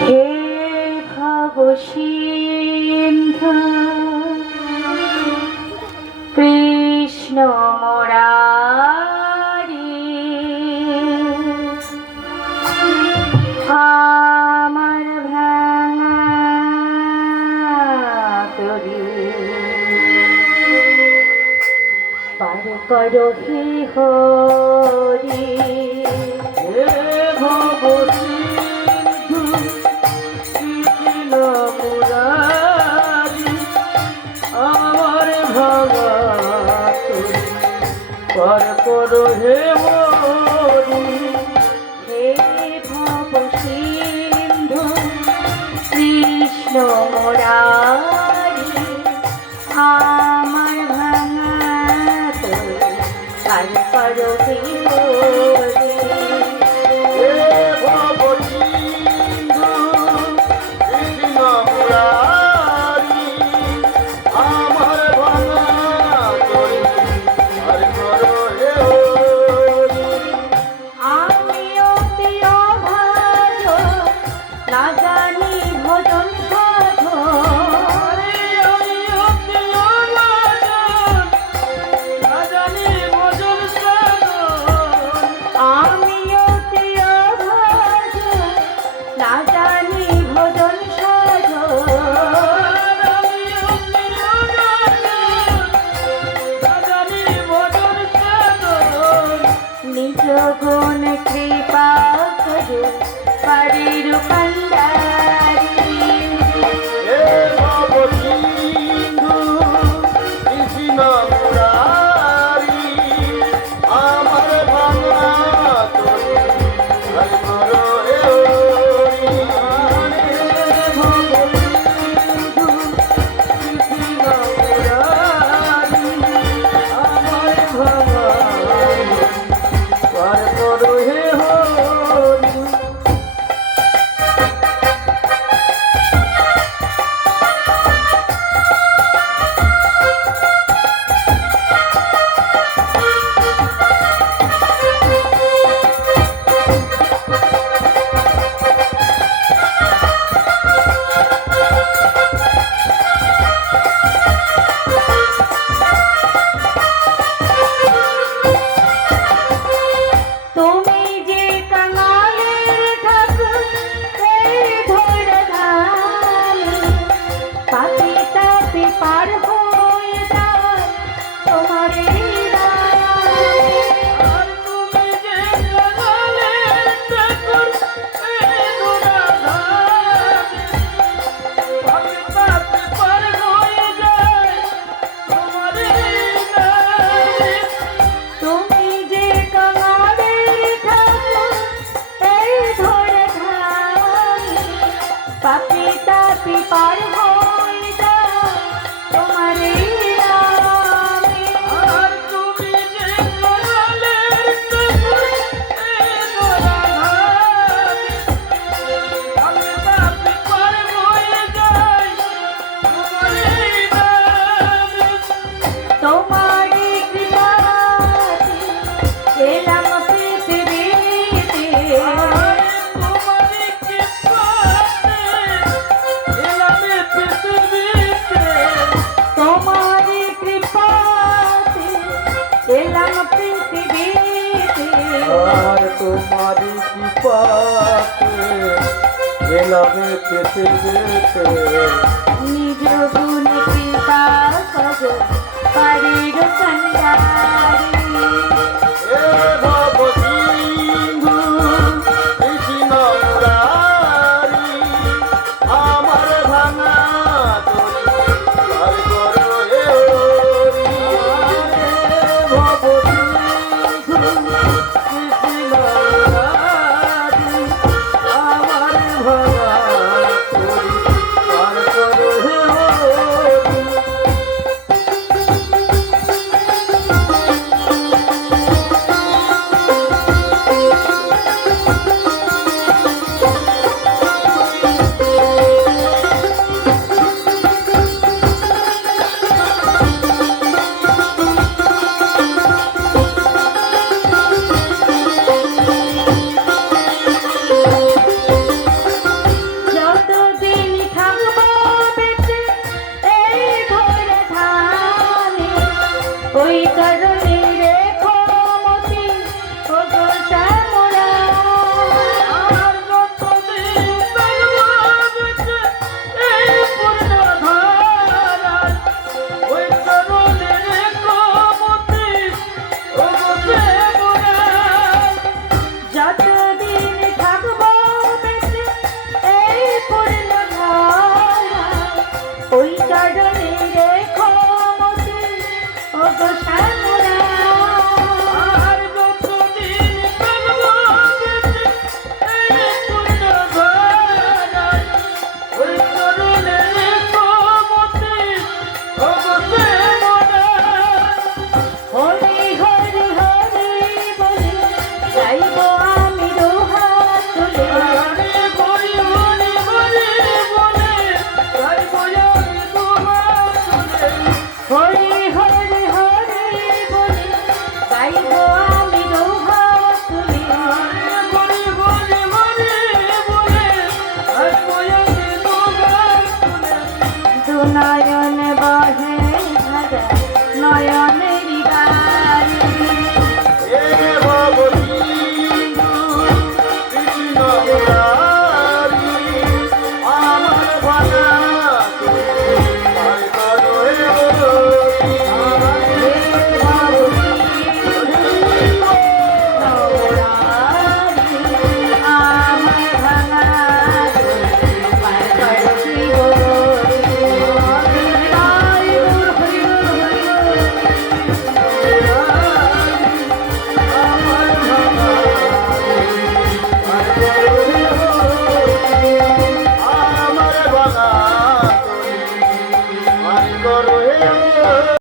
হে ভবসিন্ধু কৃষ্ণ মুরারি, আমার ভাঙা তরি পার করো হে হরি। হে ভবসিন্ধু কৃষ্ণ মুরারি, আমার ভাঙা তরি পার করো হে হরি। হে ভবসিন্ধু কৃষ্ণ মুরারি, আমার ভাঙা তরি পার করো হে হরি। হে ভবসিন্ধু কৃষ্ণ মুরারি, আমার ভাঙা তরি পার করো হে হরি। আমি অতি অভাজন, না জানি ভজন সাধন। আমি অতি অভাজন, না জানি ভজন সাধন। আমি অতি অভাজন, না জানি ভজন সাধন। আমি অতি অভাজন, না জানি ভজন সাধন। নিজ গুণ কৃপা করো পারির কান্ডারি। হে ভবসিন্ধু কৃষ্ণ মুরারি, আমার ভাঙা তরি পার করো হে হরি। হে ভবসিন্ধু কৃষ্ণ মুরারি, আমার ভাঙা তরি পার করো হে হরি। তুমি যে কাঙালের ঠাকুর, এই ধরে ধানে পাপি তাপি পার হয়ে যায় তোমার এই দয়ায়। আর তুমি যে কাঙালের ঠাকুর, এই ধরা ধানে পাপি তাপি পার হয়ে যায় তোমার এই নামে। তুমি যে কাঙালের ঠাকুর, এই ধরে ধানে পাপি তাপি পার হয়ে যায় তোমার এই নামে। আর তুমি যে কাঙালের ঠাকুর, এই ধরা ধানে পাপি তাপি পার হয়ে যায় তোমার এই নামে। তোমারি কৃপাতে এলাম পৃথিবীতে। তোমারি কৃপাতে এলাম পৃথিবীতে। তোমারি কৃপাতে এলাম পৃথিবীতে। আর তোমারি কৃপাতে এলাম পৃথিবীতে। নিজ গুণ কৃপা করো পারির কান্ডারি। হে ভবসিন্ধু কৃষ্ণ মুরারি, আমার ভাঙা তরি পার করো হে হরি। হে ভবসিন্ধু কৃষ্ণ মুরারি, আমার ভাঙা তরি পার করো হে হরি। নয়ন বহে ধারা নয়নেরই গাড়ি হে ভগবতী কৃষ্ণ মুরারি আমার ভাঙা পার করো হে গৌরী। আমার ভাঙা পার করো হে